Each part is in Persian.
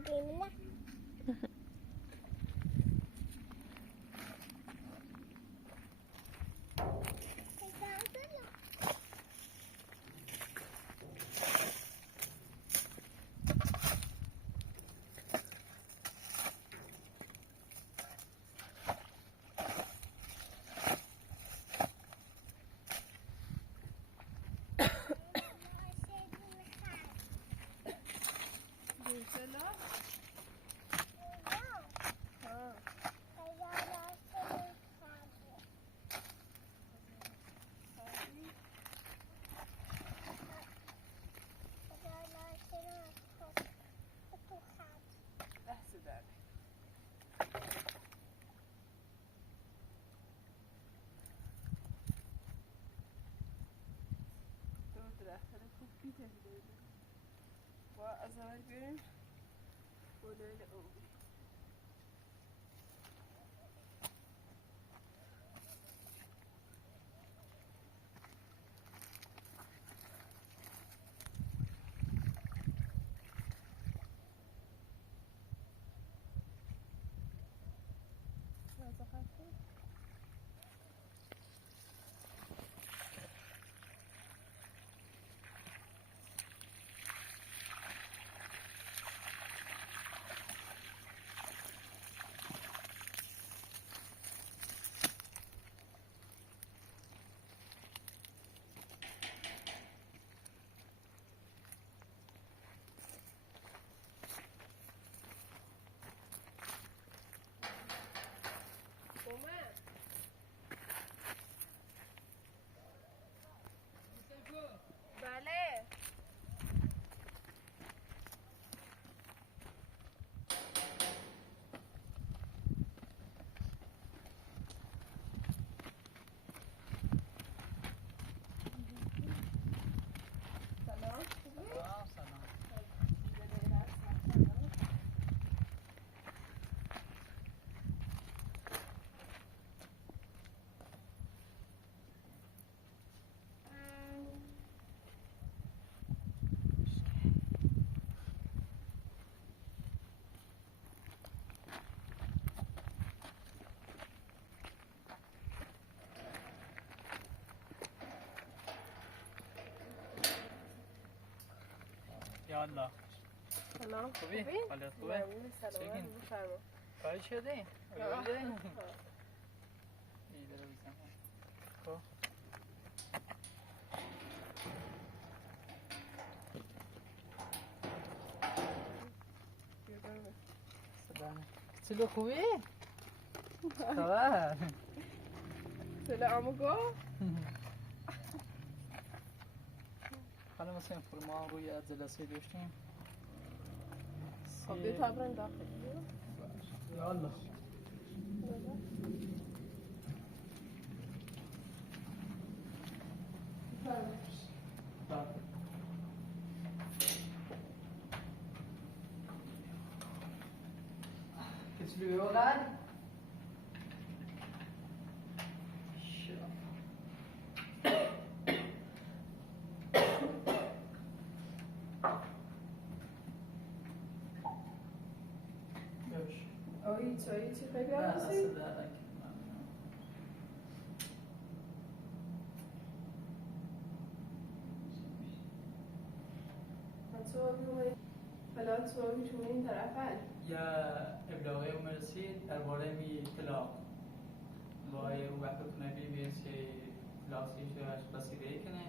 ببینه از اول بریم بودل اولی بله یالا سلام خوبی؟ حالت خوبه؟ ممنون سلام بفرما کاری شده؟ ایده؟ ایده رو بیزم خب سلو خوبی؟ خبر؟ سلام گو حالا مثلا فرما روی از جلسه داشتیم خب بیا تا برن داخل یالا کسی بیو قد آی چی خیلی هستی؟ الان سوالی شما این طرف هست یا ابلاغی رسید درباره طلاق وای او وقتتونه بیبین که طلاقی شوش بسیده کنه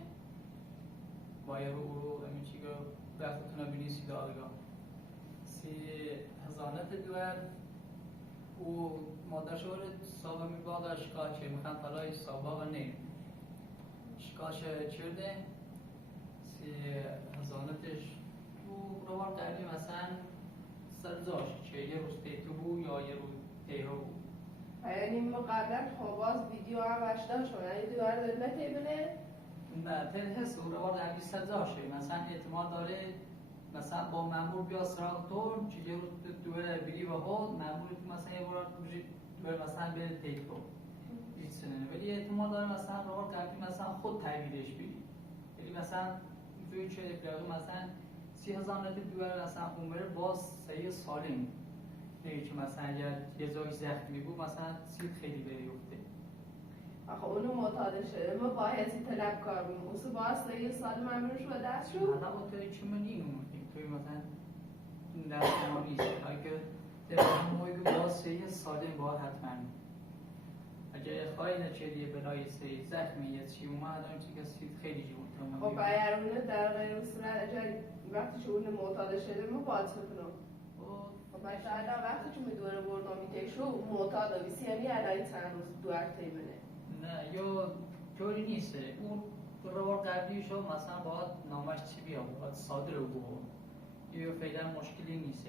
وای رو امی چی گو وقتتونه بینیسی دادگاه سی هزانت دوار او مادر شور صابه می باقا شکاچه میخوان طلای صابه نیم شکاچه چرده سی هزانتش او روار قبلی مثلا سرزاش چه یه روز پیتو بو یا یه روز پیرو بو یعنی ما قبلا خواهاز ویدیو هم اشتا شد یعنی دوار دادنه تیبونه؟ نه تل هست او روار قبلی سرزاشه مثلا اعتماد داره مثلا با مامور بیا سراغ تو چه یه روز دوره بری و هود مامور تو مثلا یه بار دوره مثلا بره پیتو هیچ سنه ولی اعتماد داره مثلا روار قبلی مثلا خود تغییرش بری یعنی مثلا اینجوری چه ابلاغی مثلا 30,000 دوار اصلا عمر باز سعی سالم نه که مثلا اگر یه جای زخمی بود مثلا سیب خیلی بیفته. آخه اونو معتاد شده ما باید طلب کار بیم اوسو باید سایه سال ممنون شو دست شو حالا اونطوری چی من نیم توی مثلا این دست ما نیست اگر طبعا موی که باز سعی سالم باید حتما اگه خواهی نچریه بنای سعی زخمی یا چی اومد اون چی که سیب خیلی جون خب اگر اونه در غیر صورت اگر وقتی که اون معتاد شده ما باید کنم خب مثلا وقتی که میدونه برنامه شو معتاد بیسی یعنی الان چند روز دوار تیمنه نه یا طوری نیست اون روار قبلی شو مثلا باید نامش چی بیاد باید ساده رو بود یا فعلا مشکلی نیست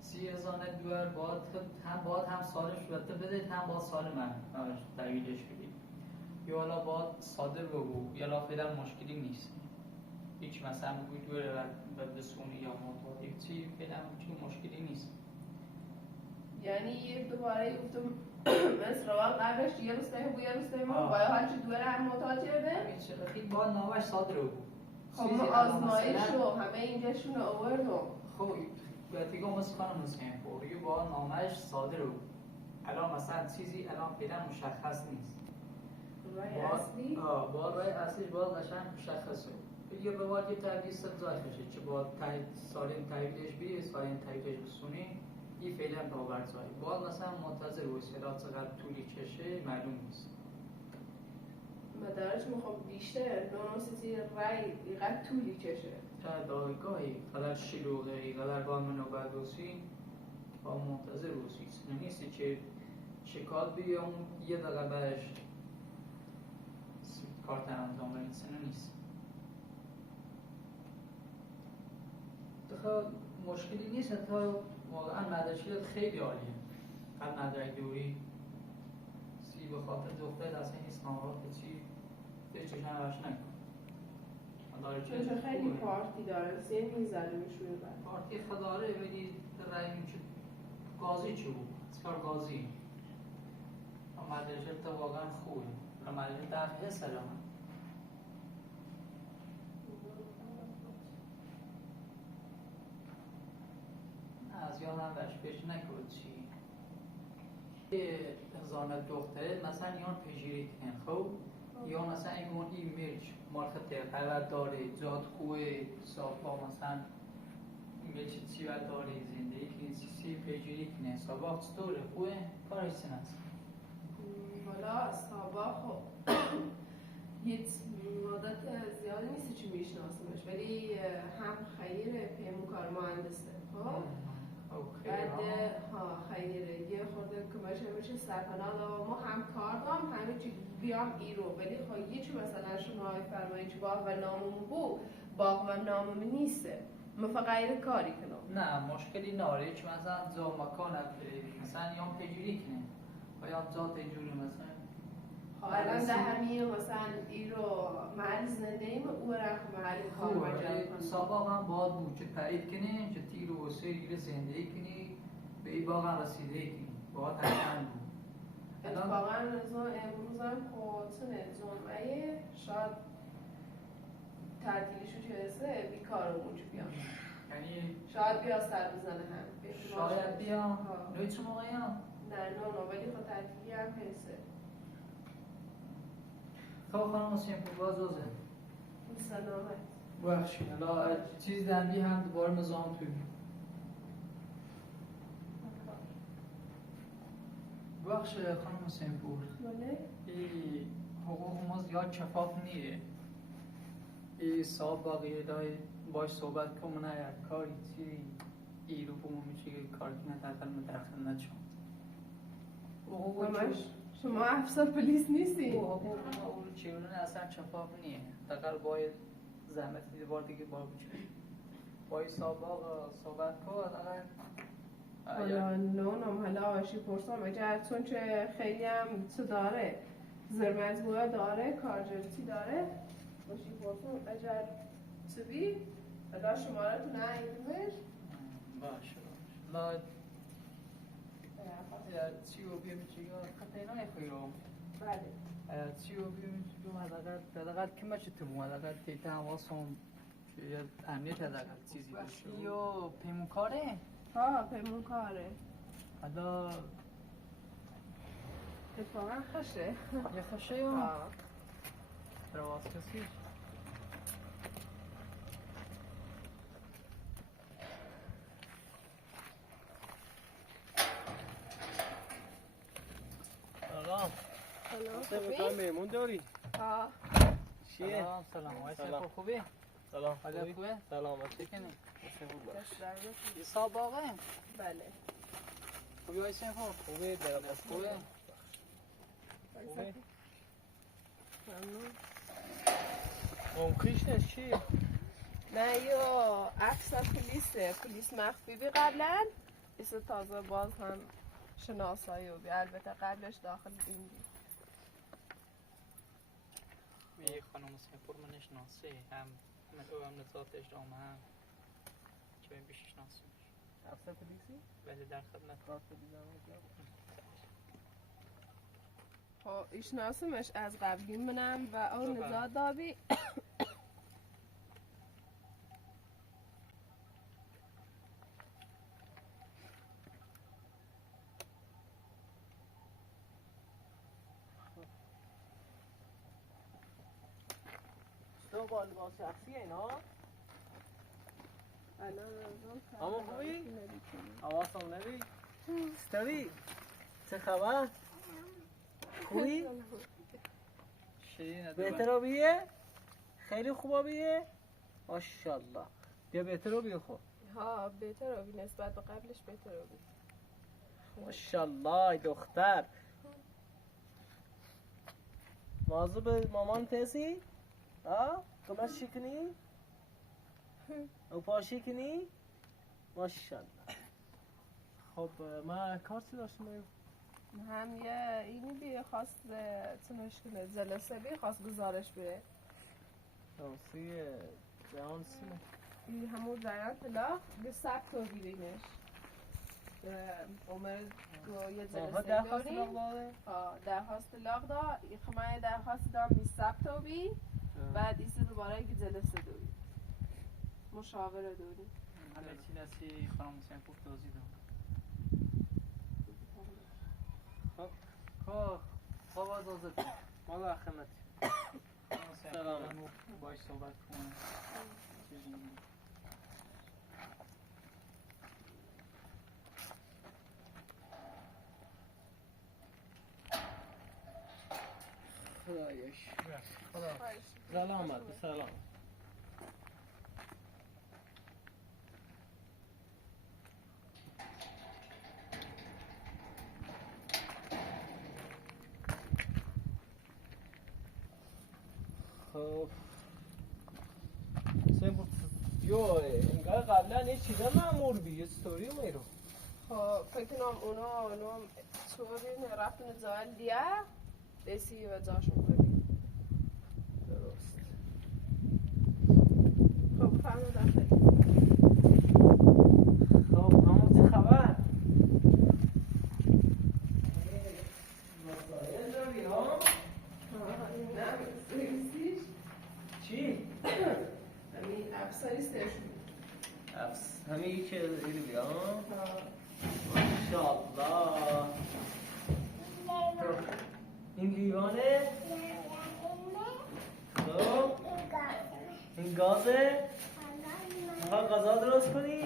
30,000 دوار باید هم سالش بده بدید هم باید سال من تحویلش بدید یا حالا باید ساده رو بود یا فعلا مشکلی نیست هیچ مثلا بگوی دوره بسونی یا معتاد چی فعلا مشکلی نیست یعنی یک دوباره گفتم مثل روال قبلش یه روز تایی بود یه روز تایی ما باید هرچی دوره هم معتاد شده خیلی باید نامش ساده رو بود خب ما آزمایش رو همه اینجاشون آوردم خب بهتیگاه مثل خانم حسین پوری با نامش صادر بود الان مثلا چیزی الان فعلا مشخص نیست رای اصلی؟ با رای اصلیش باید قشنگ مشخصه یه روال یه تحویل سبزای بشه چه با سالم تحویلش بی سالم تحویلش بسونی این فعلا باورزایی باید مثلا منتظر و اصطلاح چقدر طولی کشه معلوم نیست مدارش میخوام بیشتر نانوسیتی رای اینقدر طولی کشه تا دایگاهی قدر شلوغی قدر با منوبت روسی با منتظر روسی نیستی که شکات بیام یه دقیقه برش کارت انجام بدین سنه نیست دخواه مشکلی نیست تا واقعا مدرشیت خیلی عالیه هر مدرک دوری سی به خاطر دختر اصلا این اسمارات چی دیگه چشم روش نکن چون خیلی پارتی داره سه میزده میشونه بعد پارتی خداره ولی رأیم که گازی چی بود؟ اسکار گازی مدرسه تا واقعا خوبه مدرسه دفعه سلامه از یادم برش پیش نکرد چی زانت دختره مثلا یان پیجیری کن خب یا مثلا ایگون ایمیج مارکت قرار داره جاد خوبه صافا مثلا ایمیج چی باید داره زندگی که چیزی پیجیری کنه صابا چطوره خوبه کارش چی نست حالا صابا خب هیچ مدت زیادی نیست چی میشناسمش ولی هم خیره پیمو کار مهندسه خب بعد خیره یه خورده کمش میشه سرپناه ما هم کار دارم همه چی بیام ایرو ولی خب یه چی مثلا شما فرمایی چی باق و ناممون بود باق و نامم نیسته ما فقط کاری کنم نه مشکلی ناره چون مثلا جا مکان مثلا یا پیجوری کنه و یا جا تجوری مثلا الان ده همین مثلا ایرو محل زندگی او رخ محل کار مجال کنم سابق هم باید بود چه تایید کنی چه تیر و سیر زندگی کنی به این باقا رسیده کنی باید حتما بود اتفاقا امروز هم خودتونه جمعه شاید تعطیلیشو چهسته بیکارمون چو بیام یعنی شاید بیا سر بزنه هم شاید بیا نوی چه موقعی هم؟ نه ولی خود تعطیلی هم هسته خب خانم حسین باز روزه سلامت بخشی حالا چیز دندی هم دوباره نظام توی بخش خانم حسین پور ای حقوق ما زیاد شفاف نیه ای صاحب باقی دای باش صحبت کنم نه یک کاری چی ای رو بومو میشه که کار کنه تقل مدخل نچون شما افسر پلیس نیستی؟ حقوق ما اون چیونه اصلا شفاف نیه تقل باید زحمت دیده بار دیگه بار بچه باید صحبت کن حالا نونم حالا آشی پرسام اگر چون چه خیلی هم چه داره زرمزگوها داره کارجرتی داره آشی پرسام اگر چه بی حالا شماره تو نه ایدوش باشه چی رو بیم چی رو خطای نه خیرم بله چی رو بیم چی رو مدقت که مچه تو مدقت که تا حواسم شاید امنیت حداقل چیزی باشه یا پیمونکاره؟ ها پیمونکاره. حالا اتفاقا خوشه. یه خوشه یا؟ رواز کسی؟ سلام. سلام خوبی؟ میمون داری؟ ها. چیه؟ سلام. وای سلام. سلام خوبی؟ سلام. حالت خوبه؟ سلامت. چه کنی؟ دست درد یه صاحب آقا؟ بله. خوبی وای سلام؟ خوبه درم خوبه؟ خوبه؟ ممنون. ممکیشنش چیه؟ نه یا عکس پلیس مخفی بی قبلا بیست تازه باز هم شناسایی و بی البته قبلش داخل این بی یه خانم سنپور من نشناسه هم من او هم نزاتش دام هم چه بین بیش شناسه افسر پلیسی؟ ولی در خدمت کارت دیدم خب ایشناسمش از قبلی منم و اون نزاد دابی تو با لباس شخصی اینا؟ اما خوبی؟ حواسم نبی؟ ستاری؟ چه خبر؟ خوبی؟ بهتر بیه؟ خیلی خوبا بیه؟ ماشاءالله. بیا بهتر بیا خوب. ها بهتر بی نسبت به قبلش بهتر بی ماشاءالله ای دختر. موضوع به مامان تسی؟ ها؟ کمش شکنی؟ او پاشی کنی؟ ماشاءالله. خب من کارتی داشتم هم یه اینی بی خواست تنش کنه جلسه بی خواست گزارش بیه توصی جهان سیمه این همون جریان طلاق به ثبت و بیرینش عمر یه جلسه درخواست داریم داده؟ درخواست طلاق دا من درخواست دارم بی ثبت و بی بعد ایسه دوباره یک جلسه داریم مشاوره داریم حالا چی نسی خانم سنپور توضیح دام خواب از آزد ما در خدمتی سلام. باش صحبت کنم خدایش سلامت سلام خب یو انگار قبلا یه چیزا مامور بی یه ستوری میرو خب فکر کنم اونا چوری رفتن زال دیگه بسی و جاشون کنیم درست خب بفرمایید داخل خب همون چه خبر؟ مسائل داری ها؟ نه سرویسیش چی؟ همین افساریستش همین که ایلی بیا ماشاءالله این لیوانه؟ خب این گازه؟ میخوای غذا درست کنی؟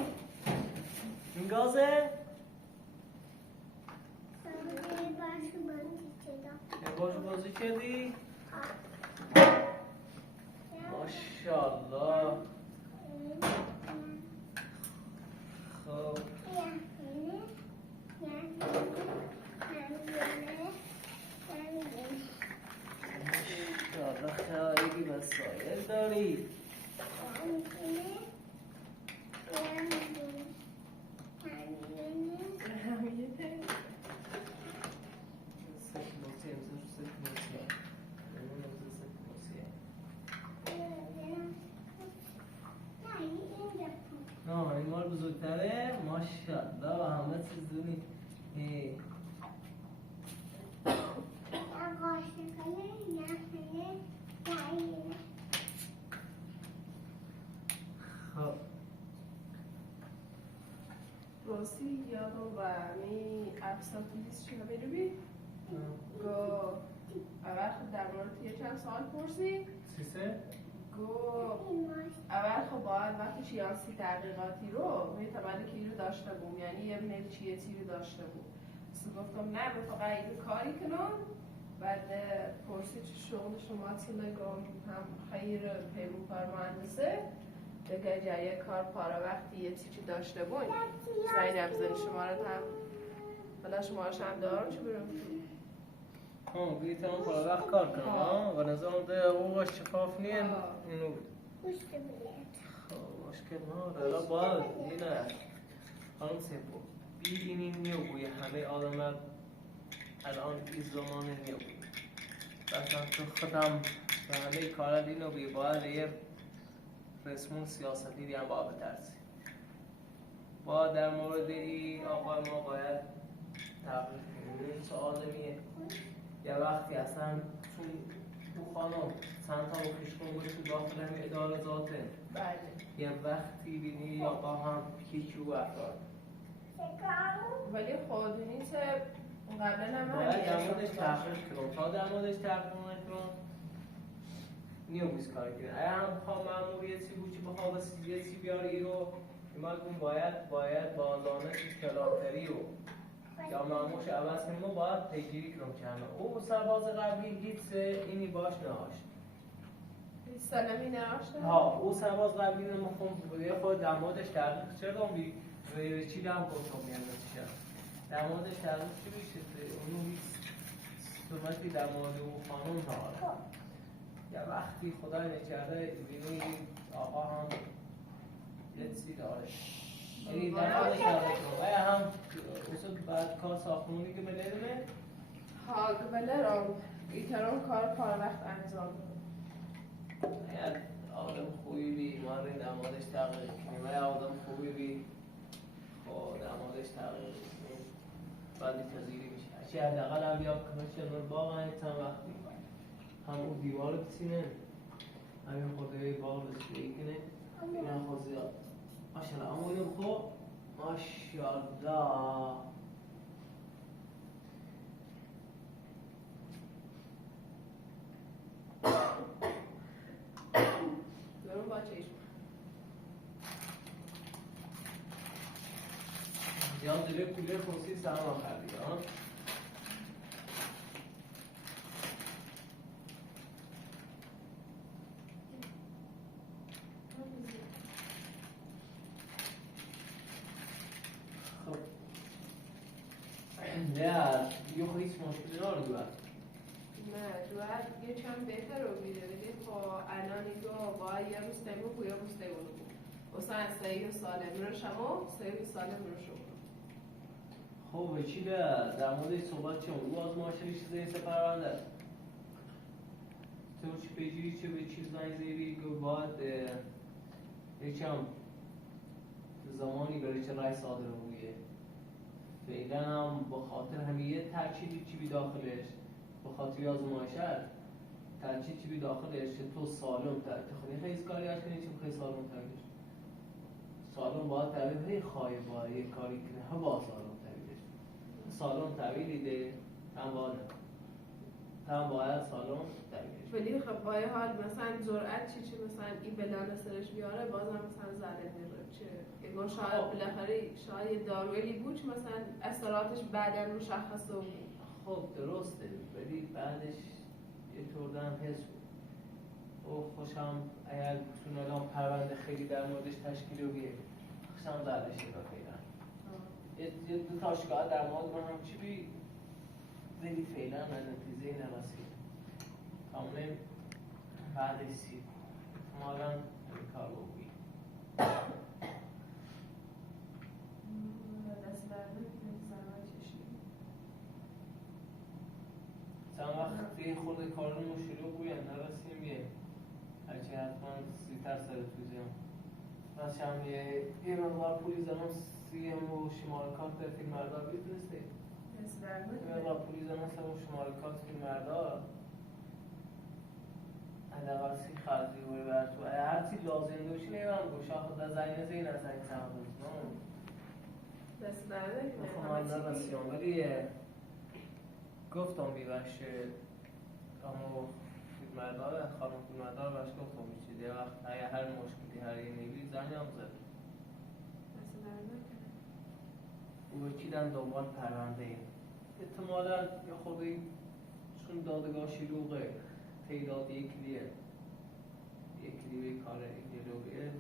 این گازه؟ یه باش بازی کردی؟ ماشاءالله خب ماشاءالله خیلی مسائل داری نه این مال بزرگتره ماشاءالله و همه چیز دونی پرسی یادم و می افسر تولیس چی بی گو اول خود در مورد یه چند سال پرسی سیسه؟ گو اول خب باید وقتی چیانسی تحقیقاتی رو می تبلیکی رو داشته بوم یعنی یه میل چیتی رو داشته بوم سو گفتم نه به فقط این کاری کنم بعد پرسی چه شغل شما تلگم هم خیر پیمون کار مهندسه دیگه جایی کار پارا وقتی یه چیزی داشته بون زینب زن شما رو هم حالا شما رو هم دارم چی برم بیت هم پارا وقت کار کنم و نظام ده او شفاف نیم اینو مشکل نداره باید اینه خانم سیپو بی اینی نیو بوی همه آدم الان این زمان نیو بوی مثلا تو خودم به همه کارات اینو بی باید یه رسمون سیاستی دیم باید بترسی با در مورد این آقا ما باید تبریک کنیم چه آدمیه یه وقتی اصلا چون تو خانم چند تا بخیشتون بود تو داخل همه اداره ذاته بله یه وقتی بینی آقا هم پیچو افراد ولی خود نیست قبلا هم باید در موردش تحقیق کنم تا در موردش تحقیق نکنم نیو بیز کار کنم اگه هم بخوام مأموریتی بود که بخواه وسیلیتی بیاره ای رو ایمان باید با دانش کلانتری رو یا مأمورش عوض کنیم و باید پیگیری کنم که همه او سرباز قبلی هیچ اینی باش نهاشت سالمی نهاشته؟ ها او سرباز قبلی نمیخوام یه خود در موردش تحقیق چرا بی چی هم گفتم میاندازش در موردش تحقیق چی بیشه اونو هیچ صحبتی در مورد او خانم نداره یا وقتی خدای نکرده بینی آقا هم یه چی داره یعنی در موردش تحقیق کنم و هم اصلا بعد کار ساختمونی که بلیرمه ها بلیرم ایتران کار پار وقت انجام اگر آدم خوبی بی ما رو در موردش تحقیق کنیم و آدم خوبی بی خب در موردش تحقیق کنیم بعد تغییری میشه اچه حداقل هم بیا کمشن رو باقا چند وقتی هم اون دیوار رو بسینه همین خورده باقا بسیده کنه این هم خود زیاد ماشالله اما اینو خب ماشالله دارم با چشم زیاد دلیل کولر خورسی سرم هم کردی ها خب نه یه خود هیچ مشکلی نداره دوست نه دوار یه چند بهتر رو میده ولی خب الان ایگو باید یه روز تیمو کو یه روز تیمو کو و سن سعی سالم رو شما سعی سالم رو شما خب چی در مورد صحبت چه اون آزمایشی چیزای سپرونده است تو چی پیجی چه به چیز نایزیری که باید یکم زمانی برای چه رای صادر بویه فعلا هم با خاطر همیه ترکیبی چی بی داخلش با خاطر آزمایشت ترکیب چی بی داخلش که تو سالم تخنی خیلی کاری هست کنی چون خیلی سالم ترکیش سالم باید تبیل هی خواهی باید یک کاری کنه هم با سالم تبیلش سالم تبیلی ده هم باید سالم تبیلش ولی خب با یه حال مثلا جرأت چی مثلا این بلند سرش بیاره بازم مثلا زده میره چه اگه شاید بالاخره شاید دارویی بود مثلا اثراتش بعداً مشخصه بود خب درسته ولی بعدش یه طوردن حس بود او خوشم اگر چون الان پرونده خیلی در موردش تشکیل رو بیه خوشم زده شه با فعلا یه دو تا شکایت در مورد من هم چی بی ولی فعلا از نتیجه نرسید کامل بعدش سید احتمالاً همین کار رو بگی چند وقتی خود کارمون شروع بود نرسیم یه هرچی حتما زیتر سر توزیم راست هم یه مقدار پولی زمان سیم و شماره کارت در فیلم مردار بیتونسته یه مقدار پولی زمان سیم و شماره کارت فیلم مردار حداقل سی خرجی بوری بر تو هرچی لازم دوشی نیمم گوش آخد در زنی زین از این سمت در دست در نکنه. خب من نرسیم ولی گفتم بیوش اما فیلمردار خانم فیلمردار بهش گفتم چیزی وقت اگه هر مشکلی هر یه نیوی زنی هم زد دست در نکنه. او چیدن دنبال پرونده ایم احتمالا یه خودی چون دادگاه شلوغه تعداد یک کلیه کار ایدئولوژیه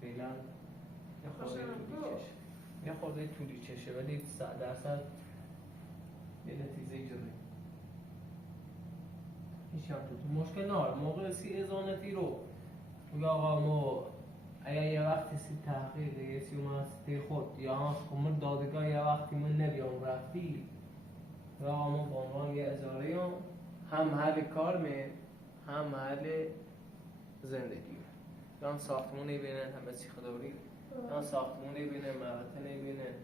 فعلا یه خورده طولی چشه ولی 100% یه نتیجه جوری هیچ هم تو مشکل نار موقع سی ازانتی رو میگه آقا ما اگر یه وقتی سی تحقیق یه سی اومد سی خود یا همون دادگاه یه وقتی من نبیام رفتی یا آقا ما با عنوان یه اجاره هم محل کار هم محل زندگی یا ساختمونی بینن همه چی خداوری یا ساختمونی بینن مراتنی بینن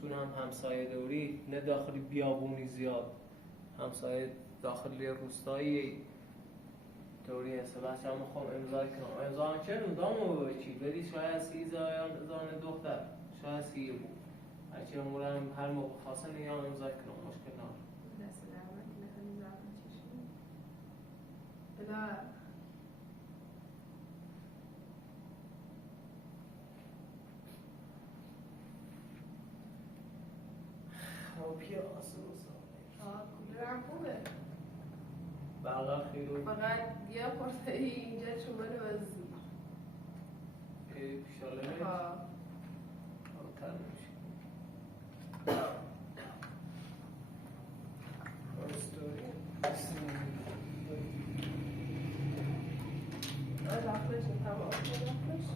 چون هم همسایه دوری نه داخلی بیابونی زیاد همسایه داخلی روستایی دوری هست بچه هم میخوام امضا کنم امضا هم چه نودام چی ولی شاید سی زان دختر شاید سی بود هرچی امورم هر موقع خواستن یا امضا کنم مشکل نار دست در نکنه خیلی زحمت چشم. بلا پیا آسوس کولر هم خوبه. بغل خیلی فقط یه خورده اینجا چوبان و زیر. پیشاله ها. تر نمیشه رفتش تمام رفتش.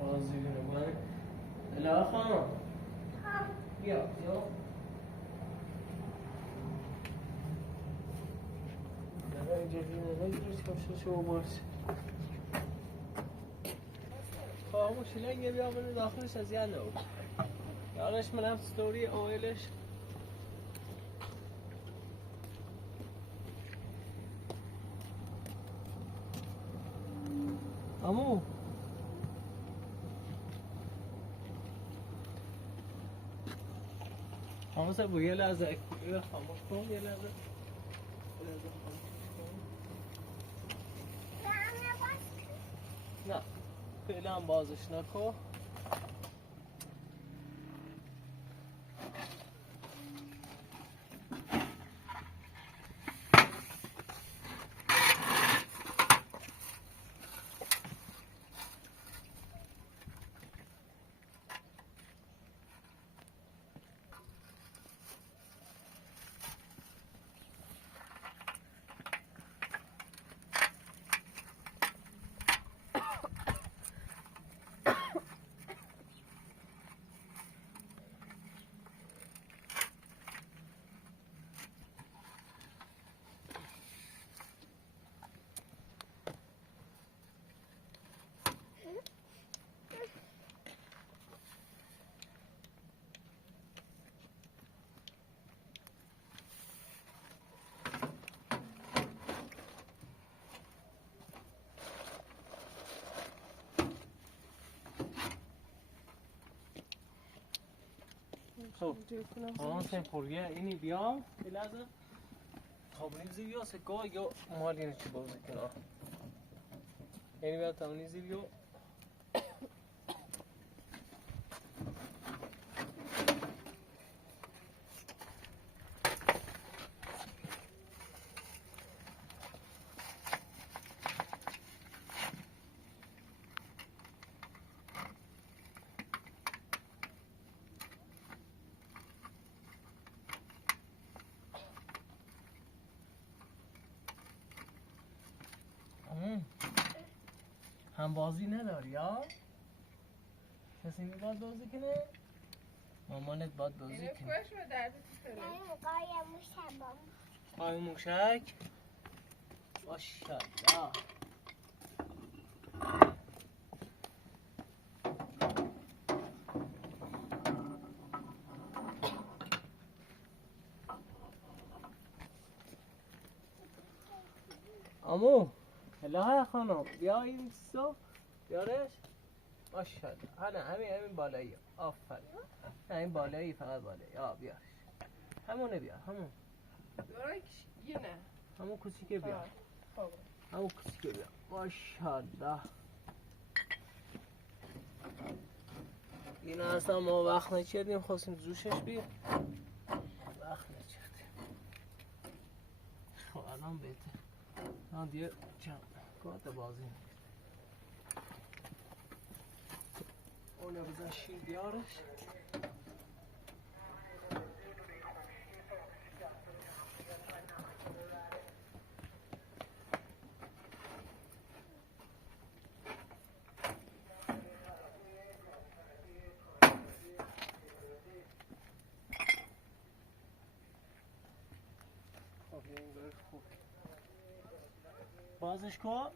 بازی نمی‌کنه. الا خانم. بیا. خاموش لنگه بیا من داخلش از یاد نو یادش من هم ستوری اویلش امو خاموش ابو یه لحظه خاموش کن یه لحظه نه فعلا بازش نکن خب الان تمپوریه اینی بیام لازم خب نمیزیو سکو یا مالی نچی بازی کنه اینی بیاد تا نمیزیو هم بازی نداری یا؟ کسی میباد بازی کنه؟ مامانت باید بازی اینو کنه. خوش و درد چطوره؟ پای موشک ماشاءالله. امو الهه خانم بیا این سو بیارش. ماشاءالله. همین بالایی. آفرین. نه این بالایی، فقط بالایی. بیارش. همونه بیار. نه همون کوچیکه بیار. خب همون کوچیکه بیار. ماشاءالله. این اصلا ما وقت نچیدیم، خواستیم زوشش بیر وقت نچیدیم. خب الان بهتر. الان دیگه چند کارت بازی میکنه. اونه بزن شیر بیارش. بازش کن.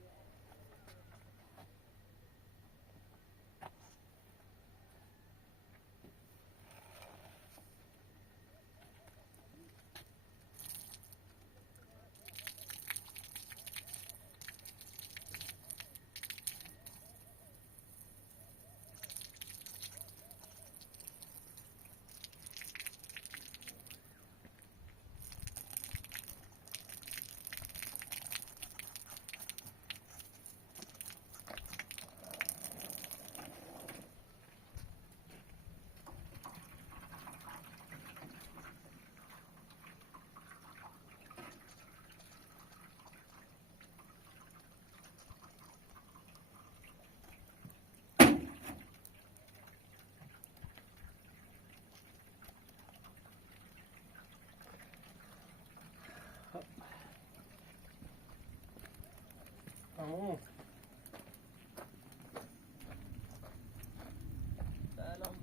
تمام. سلام.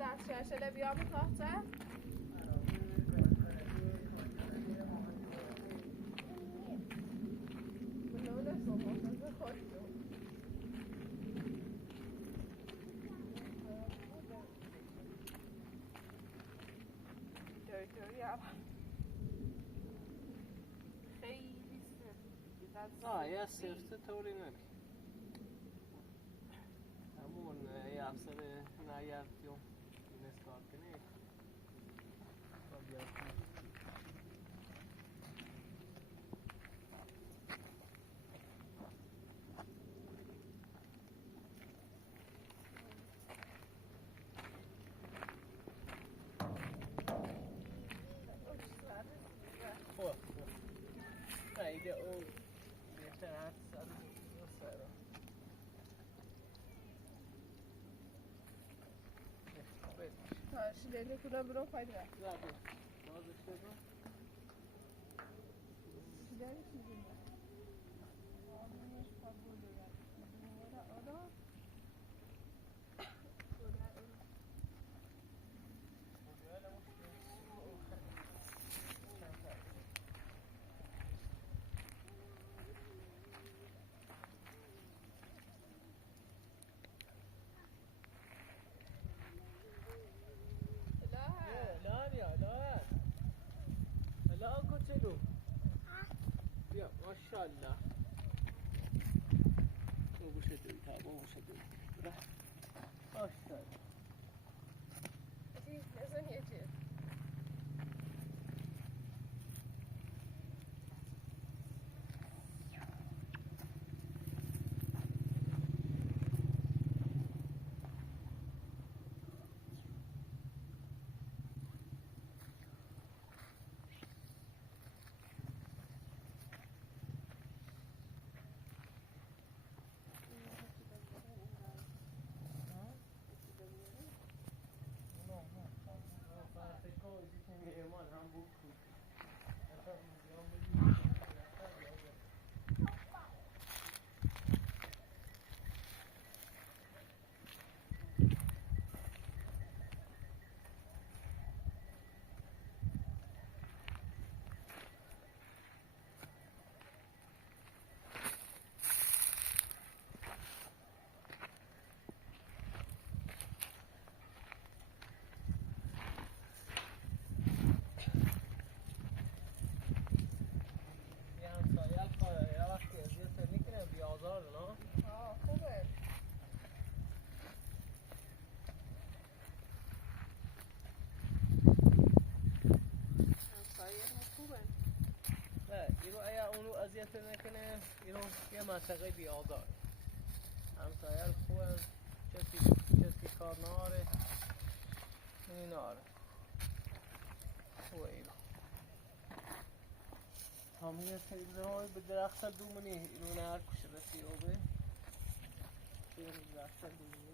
دست شرشله بیا به تاخته بلونه صبح خوش خیلی یه سرسه طوری نمی همون یه افسر نگردیم این اسکار کنی ایده اون بهتر هست شده کدا برو فایده بازش بگو شده چیزی نه آمونش پابولو آدم بیا ماشاءالله. اون گوشه دوی تا اون گوشه دوی ماشاءالله. نزن یه چیز دارن ها؟ خوبه. همسایه خوبه. نه ایرو ایا اونو اذیت نکنه ایرو یه منطقه بی آزار همسایه خوبه کسی کار ناره ناره خوبه ایرو همه یه سری به درخت دومونی ایرو نه هر کشه رسی آبه به درخت دومونی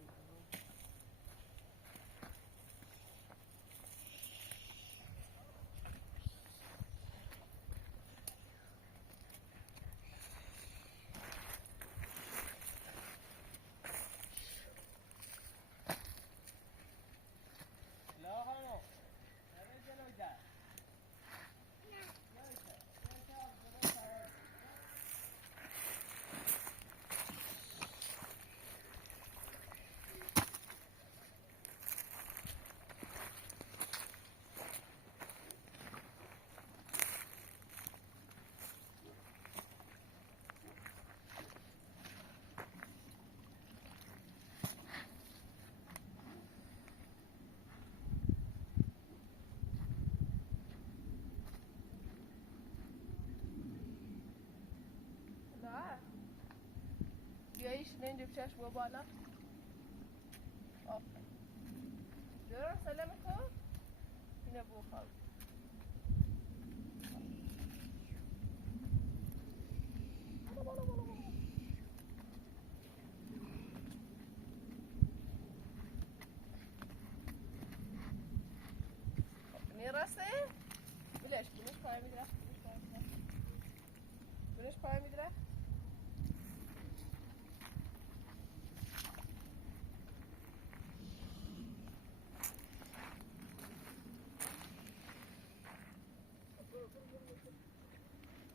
بیاییش نه دکترش با بالا آفرین درم سلام تو اینه بخواب میرسه بلش بونش پای میدره بونش پای میدره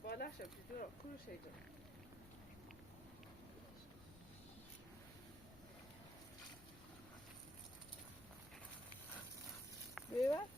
بالا شب جورا کورو شیجا بیوه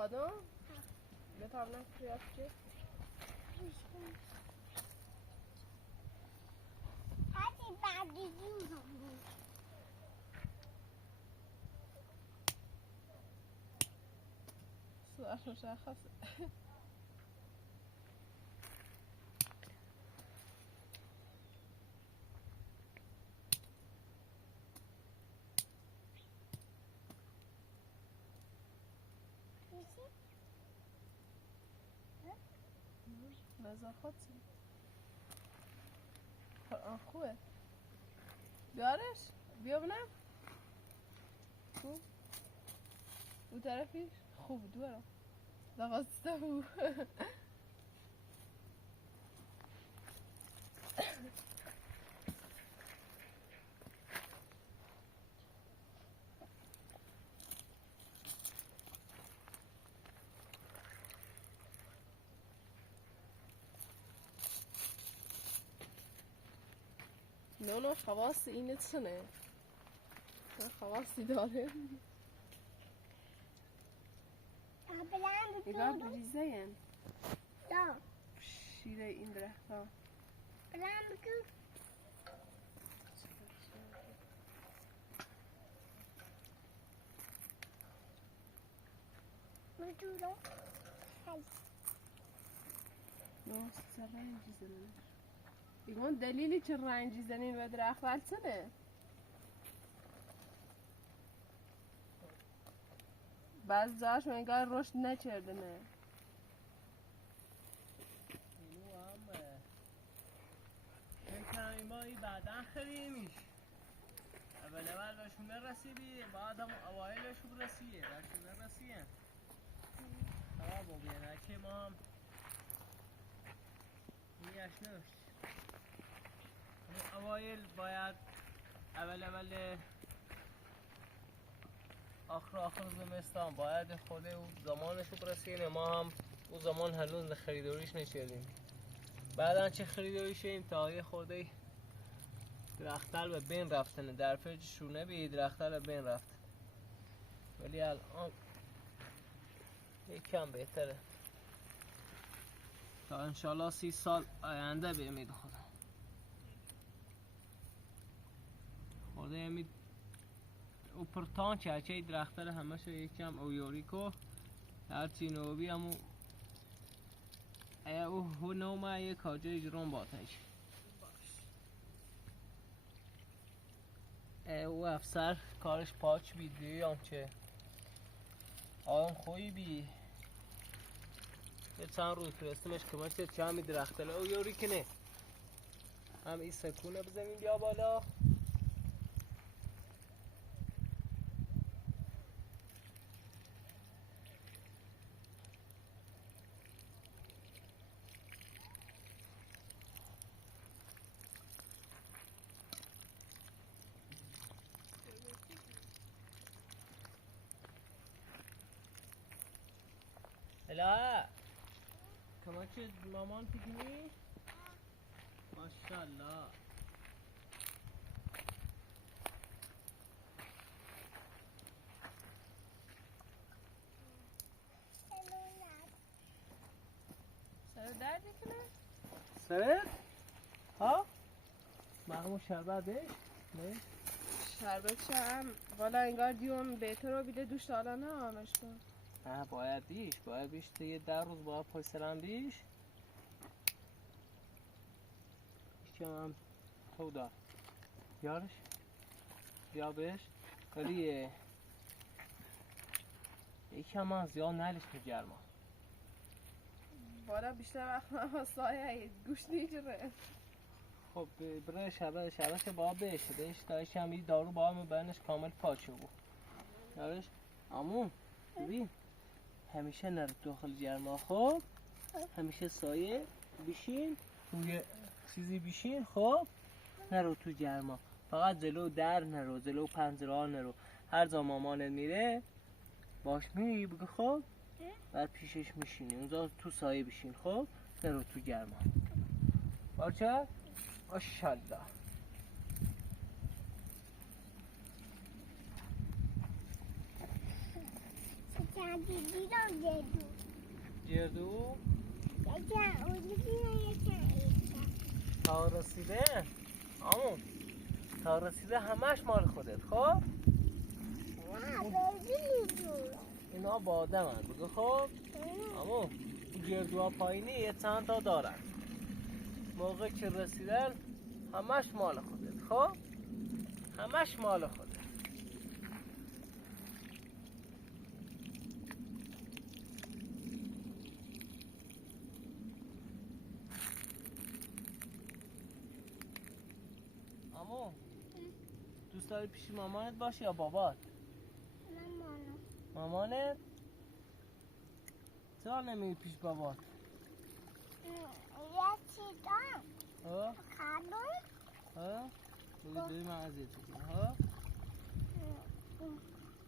بادام؟ بتابنم کریات چی؟ هاتی بعدی هم سؤال مشخصه نزاخات خوبه بیارش بیا بنام خوب او طرفیش خوب دوارم دواسته او نه خواص اینه چنه خواصی داره نگاه بریزه ین شیره این درخت ها نه سر رنجی زنن ایگون دلیلی چه رنجی زنین و درخت ولسنه بعض جاش منگاه رشد نچرده نه اینو هم کمی مایی بعدا خریمیش اول بهشون نرسیدی بعد هم اوایلشون رسیه بهشون نرسیه خراب ببینه که ما هم نیش نوشت اوایل باید اول آخر زمستان باید خود او زمانشو برسونه. ما هم او زمان هنوز خریداریش نشدیم. بعدا چه خریداری شدیم تا یه خورده درختل به بین رفتن در فرج شونه بی درختل به بین رفت، ولی الان یکم بهتره تا انشالله 30 سال آینده به امید خدا. خورده امید او پرتان چه درختل همه شو یکم او یوریکو هرچی نوبی همو او نومه یک کاجه جرون باتش او افسر کارش پاچ بیدی هم چه آن خوی بی یه چند روی فرستمش که من چه همی درختله او یوری کنه هم این سکونه بزنیم بیا بالا. هلا کماچه مامان پیکنی؟ ماشاءالله. سر درد میکنه؟ سرت؟ ها؟ محمود شربت بهش؟ نه؟ شربت هم والا انگار دیون بهتر رو بیده دوش دالا نه آنش کن. نه باید بیش تا یه 10 روز باید پایسرم بیش هم تو دار یارش بیا بهش ولی یکم هم زیاد نلیش تو گرما والا بیشتر وقت هم سایه گوش نیجره. خب برای شبش باید بهش تا یکم یه دارو باید مبینش کامل پاچه بود یارش. امون ببین همیشه نرو داخل گرما، خب همیشه سایه بشین روی چیزی بشین، خب نرو تو گرما، فقط جلو در نرو، جلو پنجره نرو. هر جا مامانت میره باش میری بگو خب بعد پیشش میشینی اونجا تو سایه بشین، خب نرو تو گرما. باشه؟ ماشاءالله. جردو تا رسیده آمون تا رسیده همش مال خودت، خب اینا با آدم هم بگو خب آمون گردوها پایینی یه چند تا دارن، موقع که رسیدن همش مال خودت، خب همش مال خودت. امو دوست داری پیش مامانت باشی یا بابات؟ مامانت؟ چرا نمیری پیش بابات؟ یه چی دارم خانون ها؟ بگو دوی من عزیز بگیم ها؟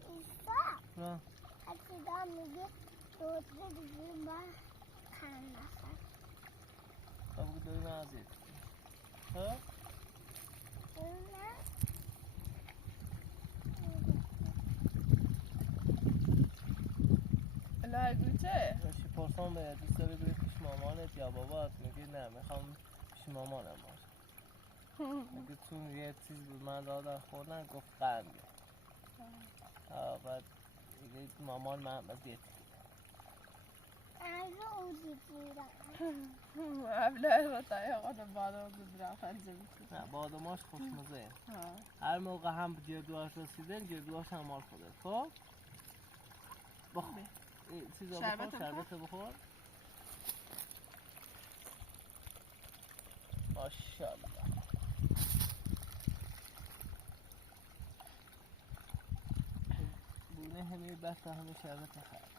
ایسا ها؟ حتی دارم میگه دوتره دیگه با خانده بگو دوی من عزیز بگیم ها؟ الهی گوته باشی پرسان به دوست داری بری پیش مامانت یا بابات؟ میگه نه میخوام پیش مامانم باشم. میگه چون یه چیز بود من دادن خوردن گفت قند بعد میگه مامان من بزید ابله رو تایی خودم بادم بود رفتن زمین. نه بادماش خوشمزه، هر موقع هم گردوهاش رسیدن گردوهاش هم مال خودت، خب بخور چیزا بخور، شربت بخور. ماشاءالله. بونه همه بس همه شربت خرد.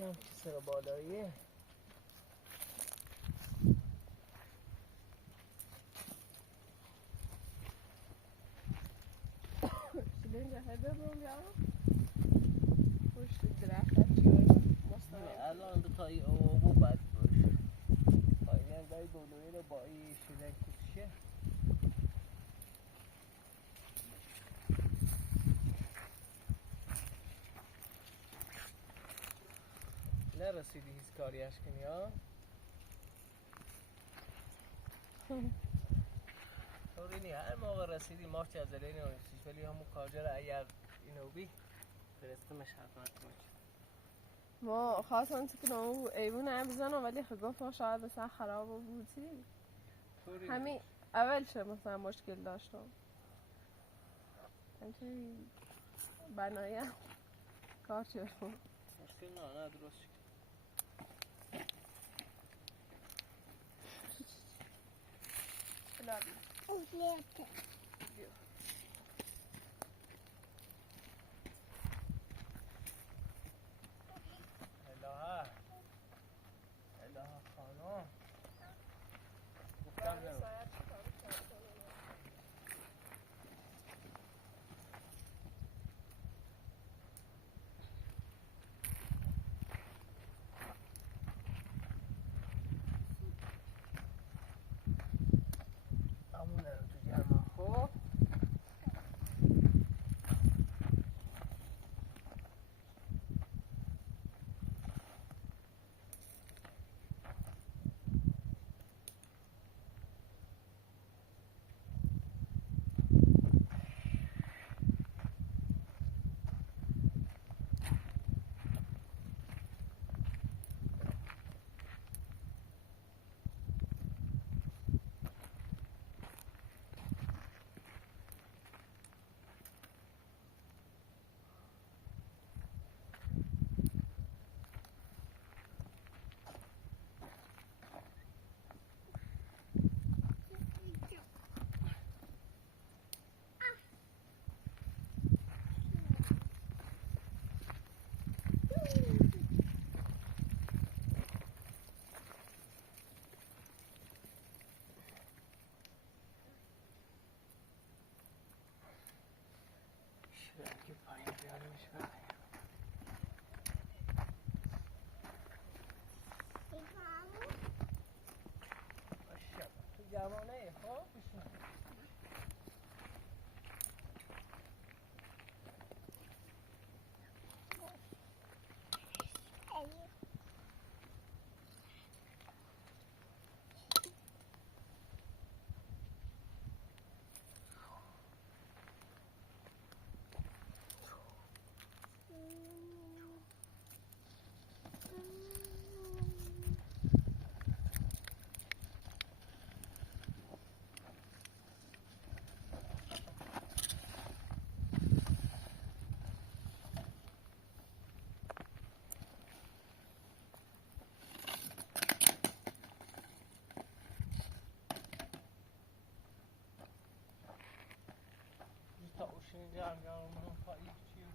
یکم سر بالاییه. شلون هذا بروم يا وش درافت جوه مستوى الان دو تایی او بعد باش پایین دای دولوی رو با این شیلنگ کشیه. نرسیدی هیچ کاریش کنی ها؟ طوری نی هر موقع رسیدی ما چه از الهی نمیستیش ولی همون کارجا رو اگر اینو بی فرستمش حتما باشه. ما خواستم که اون ایوون هم بزنم ولی خب گفتم شاید مثلا خراب بودی. همین اول چه مثلا مشکل داشتم. همچنین بنایم کار چه بود؟ مشکل نه درست شد. لابی. Leute. الهه خانم گفتم نرو. همون نرو تو گرما خب شبکه پایین بیارمش بقیه. باشه تو جوانه خب بشین. تا اوشین جمعه پایین چیه؟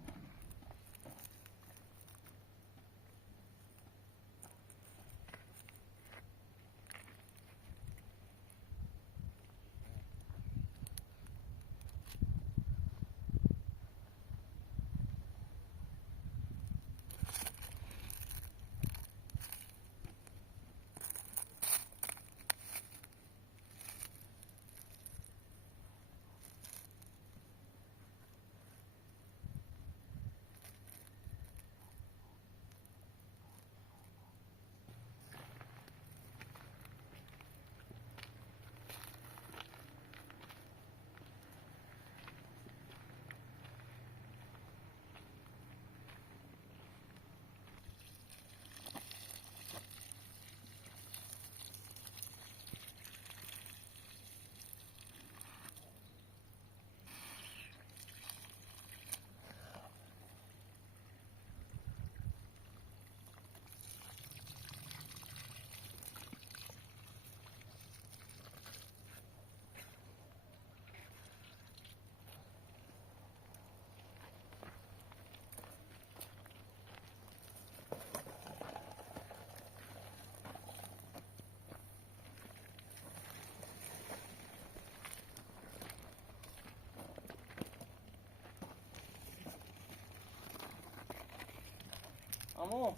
اما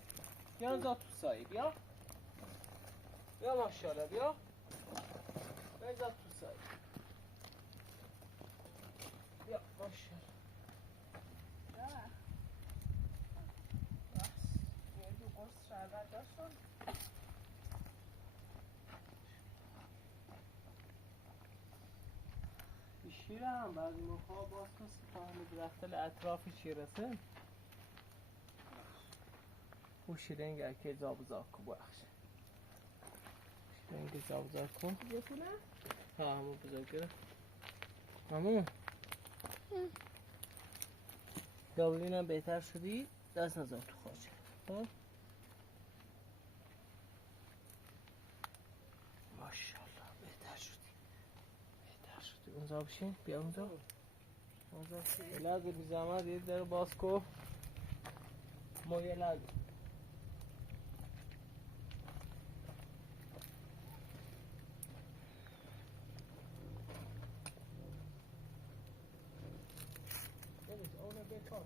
بیا اینجا تو سایه بیا بیا ماشاءالله بیا اینجا تو سایه بیا ماشاءالله شیرم بعضی موقع باز مثل فهمید رفتل اطرافی شیرسه او شیرنگ که جابزا کن بخش شیرنگ جابزا کن بکنه؟ ها همون بزرگ گرفت همون یا ببینم بهتر شدی دست نظر تو خواهد ها ماشاءالله بهتر شدی اونجا بشین بیا اونجا یه لحظه بی زحمت یه در باز کن ما یه لحظه اونو بکن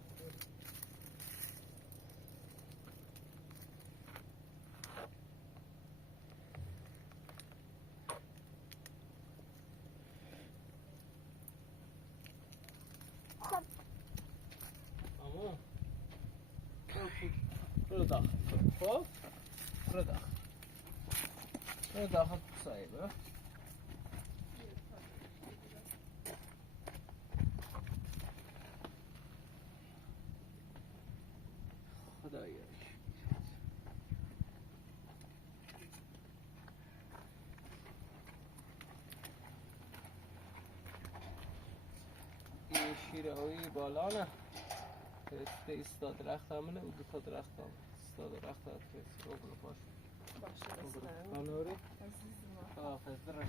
اما برو داخل خب برو داخل تو سایه برو خدایا این شیره هایی بالا نه فرسته ایستاد درخت همونه او دو تا درخت هم ایستاد درخت هم فرسته رو برو باش باشه بسیارم بانوری عزیزم آفز درش